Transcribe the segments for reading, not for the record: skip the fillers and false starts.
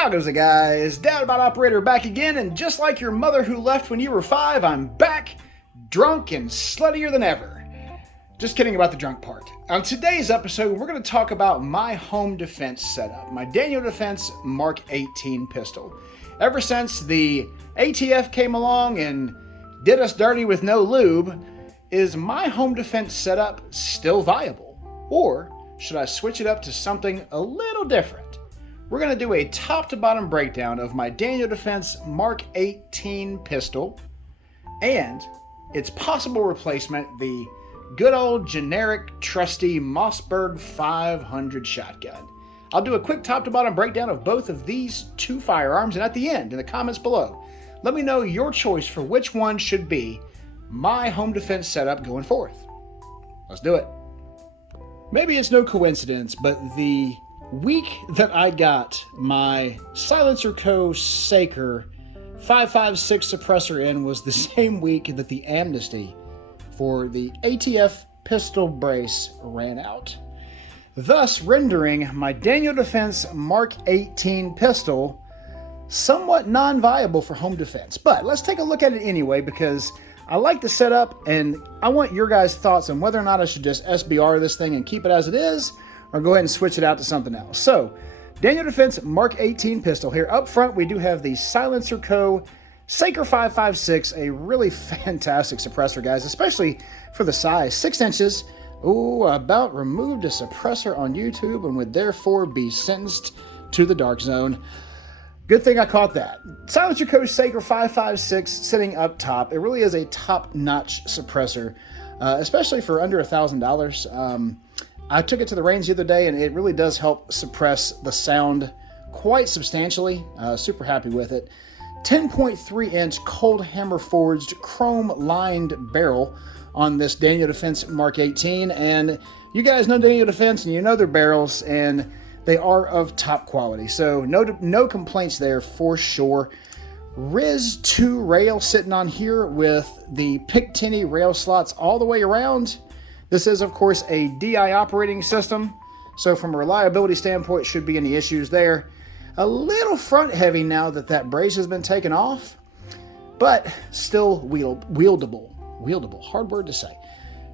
How goes it, guys? DadBodOperator back again, and just like your mother who left when you were 5, I'm back, drunk and sluttier than ever. Just kidding about the drunk part. On today's episode, we're going to talk about my home defense setup, my Daniel Defense Mark 18 pistol. Ever since the ATF came along and did us dirty with no lube, is my home defense setup still viable? Or should I switch it up to something a little different? We're going to do a top-to-bottom breakdown of my Daniel Defense Mark 18 pistol and its possible replacement, the good old generic trusty Mossberg 500 shotgun. I'll do a quick top-to-bottom breakdown of both of these two firearms, and at the end, in the comments below, let me know your choice for which one should be my home defense setup going forth. Let's do it. Maybe it's no coincidence, but the week that I got my Silencer Co. Saker 5.56 suppressor in was the same week that the amnesty for the ATF pistol brace ran out, thus rendering my Daniel Defense Mark 18 pistol somewhat non-viable for home defense. But let's take a look at it anyway, because I like the setup and I want your guys' thoughts on whether or not I should just SBR this thing and keep it as it is, or go ahead and switch it out to something else. So, Daniel Defense Mark 18 pistol. Here up front, we do have the Silencer Co. Saker 5.56, a really fantastic suppressor, guys, especially for the size. 6 inches. Ooh, about removed a suppressor on YouTube and would therefore be sentenced to the dark zone. Good thing I caught that. Silencer Co. Saker 5.56 sitting up top. It really is a top-notch suppressor, especially for under $1,000. I took it to the range the other day, and it really does help suppress the sound quite substantially. Super happy with it. 10.3-inch cold hammer forged chrome-lined barrel on this Daniel Defense Mark 18. And you guys know Daniel Defense, and you know their barrels, and they are of top quality. So no complaints there for sure. Riz 2 rail sitting on here with the Picatinny rail slots all the way around. This is, of course, a DI operating system, so from a reliability standpoint, shouldn't be any issues there. A little front heavy now that that brace has been taken off, but still wieldable, hard word to say.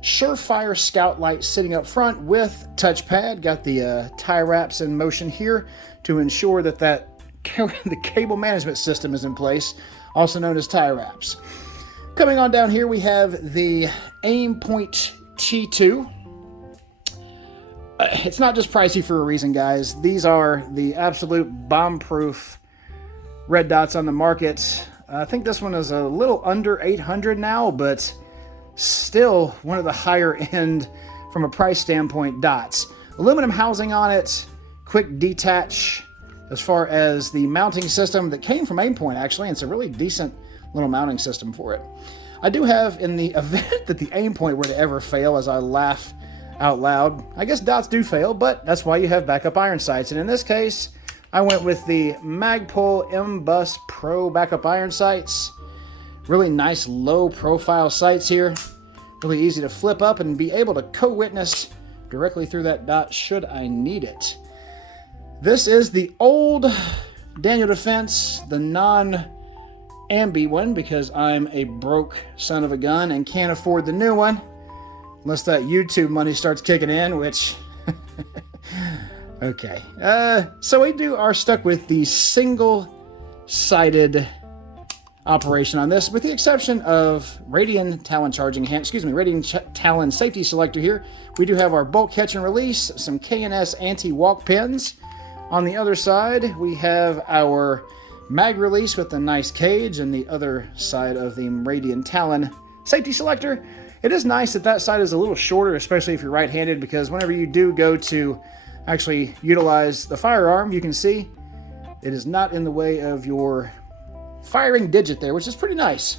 Surefire scout light sitting up front with touchpad. Got the tie wraps in motion here to ensure that the cable management system is in place, also known as tie wraps. Coming on down here, we have the aim point T2. It's not just pricey for a reason, guys. These are the absolute bomb-proof red dots on the market. I think this one is a little under $800 now, but still one of the higher end from a price standpoint dots. Aluminum housing on it, quick detach as far as the mounting system that came from Aimpoint, actually, and it's a really decent little mounting system for it. I do have, in the event that the Aimpoint were to ever fail, as I laugh out loud, I guess dots do fail, but that's why you have backup iron sights. And in this case, I went with the Magpul M-Bus Pro backup iron sights. Really nice low profile sights here. Really easy to flip up and be able to co-witness directly through that dot should I need it. This is the old Daniel Defense, the non-ambi one, because I'm a broke son of a gun and can't afford the new one unless that YouTube money starts kicking in, which okay. So we are stuck with the single-sided operation on this, with the exception of Radian Talon Talon safety selector here. We do have our bolt catch and release, some K&S anti-walk pins. On the other side, we have our mag release with a nice cage, and the other side of the Radian Talon safety selector. It is nice that that side is a little shorter, especially if you're right-handed, because whenever you do go to actually utilize the firearm, you can see it is not in the way of your firing digit there, which is pretty nice.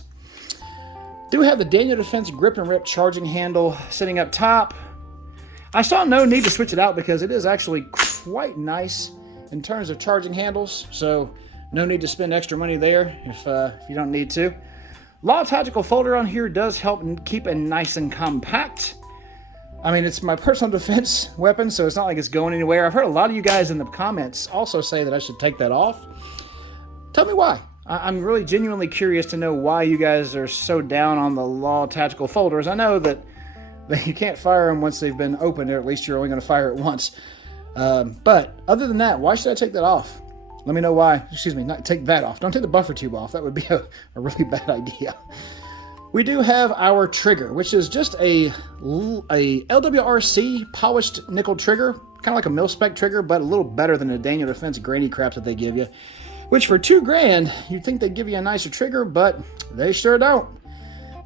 Do have the Daniel Defense grip and rip charging handle sitting up top. I saw no need to switch it out because it is actually quite nice in terms of charging handles, so no need to spend extra money there if you don't need to. Law Tactical folder on here does help keep it nice and compact. I mean, it's my personal defense weapon, so it's not like it's going anywhere. I've heard a lot of you guys in the comments also say that I should take that off. Tell me why. I'm really genuinely curious to know why you guys are so down on the Law Tactical folders. I know that you can't fire them once they've been opened, or at least you're only going to fire it once. But other than that, why should I take that off? Let me know why. Excuse me, not take that off. Don't take the buffer tube off. That would be a really bad idea. We do have our trigger, which is just a LWRC polished nickel trigger, kind of like a mil-spec trigger, but a little better than the Daniel Defense grainy crap that they give you. Which for $2,000, you'd think they'd give you a nicer trigger, but they sure don't.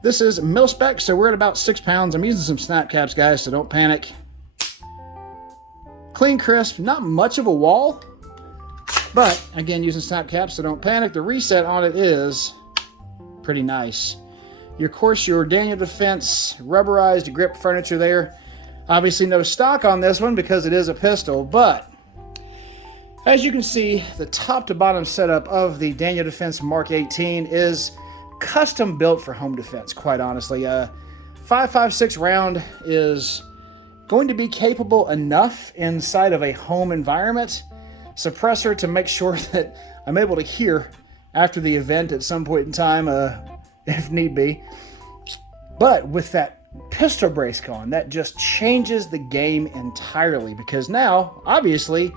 This is mil-spec, so we're at about 6 pounds. I'm using some snap caps, guys, so don't panic. Clean, crisp, not much of a wall, but again, using snap caps, so don't panic. The reset on it is pretty nice. Of course, your Daniel Defense rubberized grip furniture there. Obviously no stock on this one because it is a pistol, but as you can see, the top to bottom setup of the Daniel Defense Mark 18 is custom built for home defense, quite honestly. 5.56 round is going to be capable enough inside of a home environment. Suppressor to make sure that I'm able to hear after the event at some point in time, if need be. But with that pistol brace on, that just changes the game entirely, because now, obviously,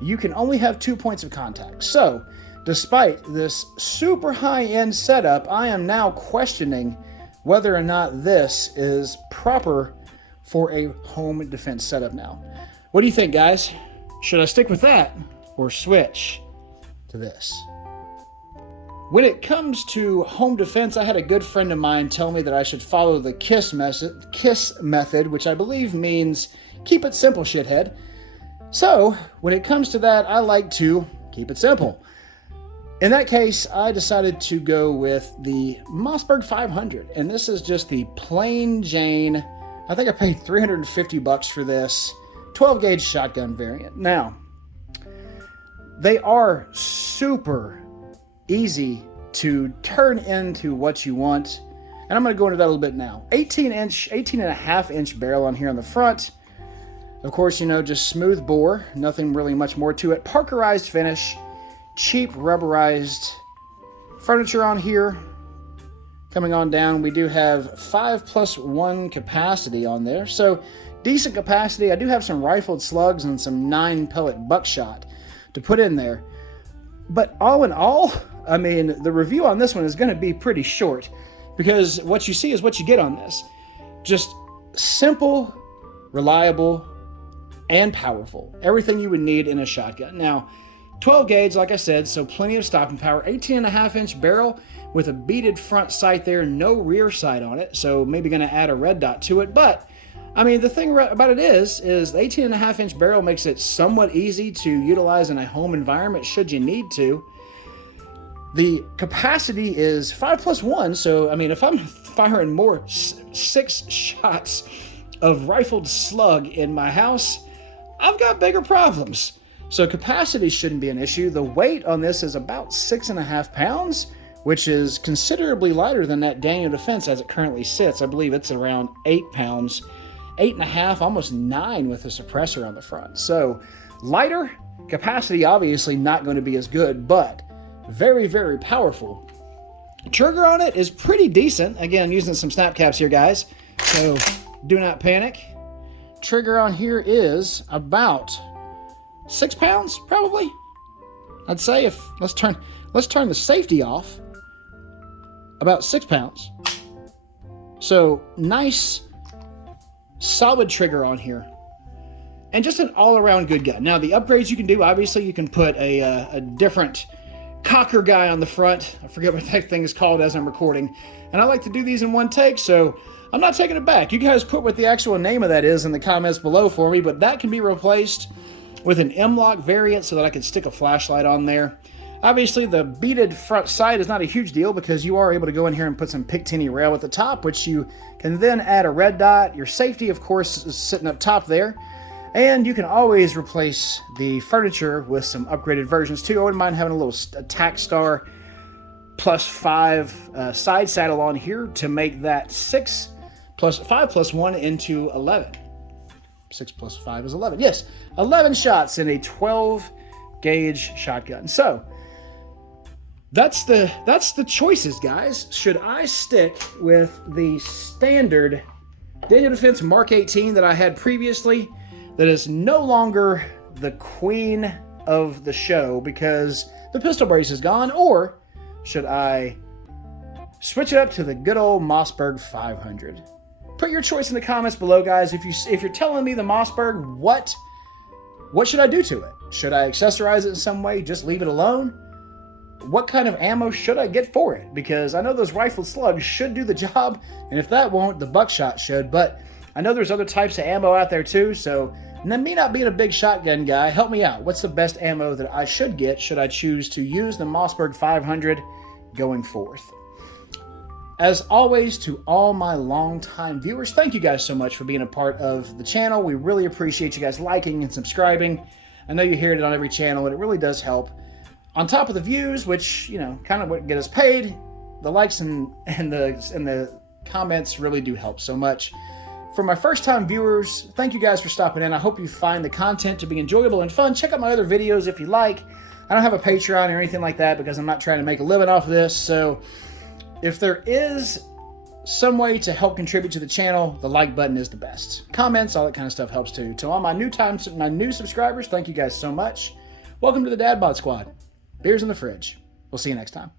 you can only have 2 points of contact. So, despite this super high-end setup, I am now questioning whether or not this is proper for a home defense setup now. What do you think, guys? Should I stick with that or switch to this? When it comes to home defense, I had a good friend of mine tell me that I should follow the KISS method, which I believe means keep it simple, shithead. So, when it comes to that, I like to keep it simple. In that case, I decided to go with the Mossberg 500, and this is just the plain Jane. I think I paid $350 for this 12 gauge shotgun variant. Now, they are super easy to turn into what you want, and I'm going to go into that a little bit now. 18 and a half inch barrel on here on the front. Of course, you know, just smooth bore, nothing really much more to it. Parkerized finish, cheap rubberized furniture on here. Coming on down, we do have 5+1 capacity on there, so decent capacity. I do have some rifled slugs and some 9 pellet buckshot to put in there. But all in all, I mean, the review on this one is going to be pretty short, because what you see is what you get on this. Just simple, reliable, and powerful. Everything you would need in a shotgun. Now, 12 gauge, like I said, so plenty of stopping power. 18.5 inch barrel with a beaded front sight there, no rear sight on it, so maybe going to add a red dot to it. But, I mean, the thing about it is the 18.5 inch barrel makes it somewhat easy to utilize in a home environment should you need to. The capacity is 5+1, so, I mean, if I'm firing more 6 shots of rifled slug in my house, I've got bigger problems. So capacity shouldn't be an issue. The weight on this is about 6.5 pounds, which is considerably lighter than that Daniel Defense as it currently sits. I believe it's around 8 pounds, 8.5, almost 9 with a suppressor on the front. So lighter, capacity obviously not going to be as good, but very, very powerful. Trigger on it is pretty decent. Again, using some snap caps here, guys, so do not panic. Trigger on here is about 6 pounds, probably. I'd say if let's turn the safety off. About 6 pounds. So nice, solid trigger on here, and just an all-around good gun. Now the upgrades you can do, obviously, you can put a different cocker guy on the front. I forget what that thing is called as I'm recording, and I like to do these in one take, so I'm not taking it back. You guys put what the actual name of that is in the comments below for me, but that can be replaced with an M-lock variant so that I can stick a flashlight on there. Obviously, the beaded front sight is not a huge deal because you are able to go in here and put some Picatinny rail at the top, which you can then add a red dot. Your safety, of course, is sitting up top there. And you can always replace the furniture with some upgraded versions too. I wouldn't mind having a little Tac Star +5 side saddle on here to make that 6 + 5 + 1 into 11. 6 plus 5 is 11. Yes, 11 shots in a 12 gauge shotgun. So that's the choices, guys. Should I stick with the standard Daniel Defense Mark 18 that I had previously, that is no longer the queen of the show because the pistol brace is gone, or should I switch it up to the good old Mossberg 500? Put your choice in the comments below, guys. If you're telling me the Mossberg, what should I do to it? Should I accessorize it in some way? Just leave it alone? What kind of ammo should I get for it? Because I know those rifled slugs should do the job, and if that won't, the buckshot should. But I know there's other types of ammo out there too, so me not being a big shotgun guy, help me out. What's the best ammo that I should get should I choose to use the Mossberg 500 going forth? As always, to all my longtime viewers, thank you guys so much for being a part of the channel. We really appreciate you guys liking and subscribing. I know you hear it on every channel, and it really does help. On top of the views, which, you know, kind of what get us paid, the likes and the comments really do help so much. For my first-time viewers, thank you guys for stopping in. I hope you find the content to be enjoyable and fun. Check out my other videos if you like. I don't have a Patreon or anything like that because I'm not trying to make a living off of this. So if there is some way to help contribute to the channel, the like button is the best. Comments, all that kind of stuff helps too. To all my new subscribers, thank you guys so much. Welcome to the DadBod Squad. Beers in the fridge. We'll see you next time.